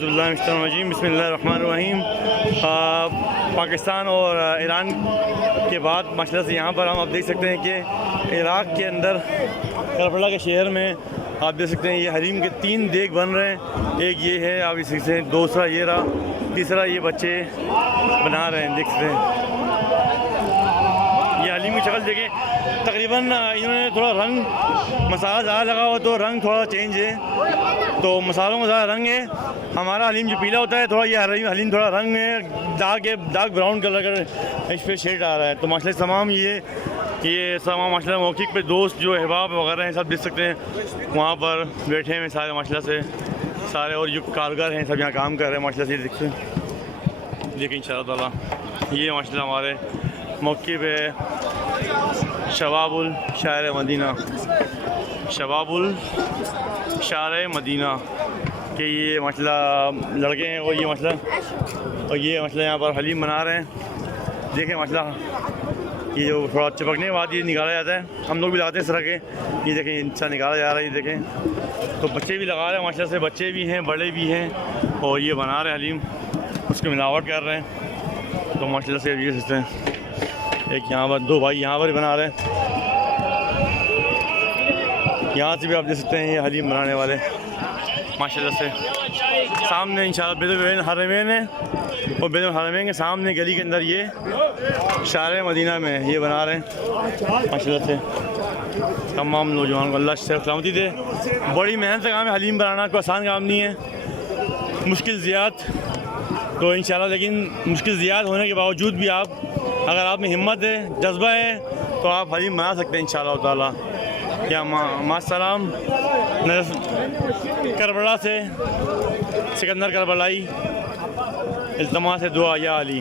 औज़ुबिल्लाहिमिनश्शैतानिर्रजीम बिस्मिल्लाहिर्रहमानिर्रहीम। पाकिस्तान और ईरान के बाद माशाल्लाह से यहाँ पर हम आप देख सकते हैं कि इराक़ के अंदर करबला के शहर में आप देख सकते हैं ये हलीम के 3 देग बन रहे हैं। एक ये है, आप इसी से दूसरा ये रहा, तीसरा ये बच्चे बना रहे हैं, देख सकते हैं। ये हलीम की शक्ल देखें, तकरीबन इन्होंने थोड़ा रंग मसाला ज़्यादा लगा हुआ तो रंग थोड़ा चेंज है, तो मसालों में ज़्यादा रंग है। हमारा हलीम जो पीला होता है थोड़ा, ये हलीम थोड़ा रंग में डार्क ब्राउन कलर का इस पर शेड आ रहा है। तो माशाल्लाह तमाम ये तमाम माशाल्लाह मौके पे दोस्त जो अहबाब वगैरह हैं सब देख सकते हैं, वहाँ पर बैठे हैं सारे माशाल्लाह से सारे, और जो कारगर हैं सब यहाँ काम कर रहे हैं माशाल्लाह से। देखते हैं, देखिए इंशाअल्लाह ताला ये माशाल्लाह हमारे मौके पे शबाबुल शायर मदीना, शबाबुल शायर मदीना के ये माशाल्लाह लड़के हैं, और ये माशाल्लाह यहाँ पर हलीम बना रहे हैं। देखें माशाल्लाह ये जो थोड़ा चिपकने के बाद ये निकाला जाता है, हम लोग भी लगाते हैं इस तरह के। ये देखें इंसा निकाला जा रहा है, ये देखें। तो बच्चे भी लगा रहे हैं माशाल्लाह से, बच्चे भी हैं बड़े भी हैं, और ये बना रहे हैं हलीम, उसकी मिलावट कर रहे हैं। तो माशाल्लाह से ये सकते हैं, एक यहाँ पर 2 भाई यहाँ पर ही बना रहे हैं, यहाँ से भी आप देख सकते हैं ये हलीम बनाने वाले माशाल्लाह से। सामने इंशाअल्लाह बैतुल हरमैन है, और बैतुल हरमैन के सामने गली के अंदर ये शायर मदीना में ये बना रहे हैं माशाल्लाह से। तमाम नौजवान को अल्लाह से सलामती दे। बड़ी मेहनत का काम है, हलीम बनाना कोई आसान काम नहीं है, मुश्किल ज़ियाद। तो इंशाअल्लाह लेकिन मुश्किल ज़ियाद होने के बावजूद भी आप, अगर आप में हिम्मत है, जज्बा है, तो आप हलीम बना सकते हैं इंशाअल्लाह ताला। या मासलाम करबला से सिकंदर करबलाई, इल्तमास है दुआ या अली।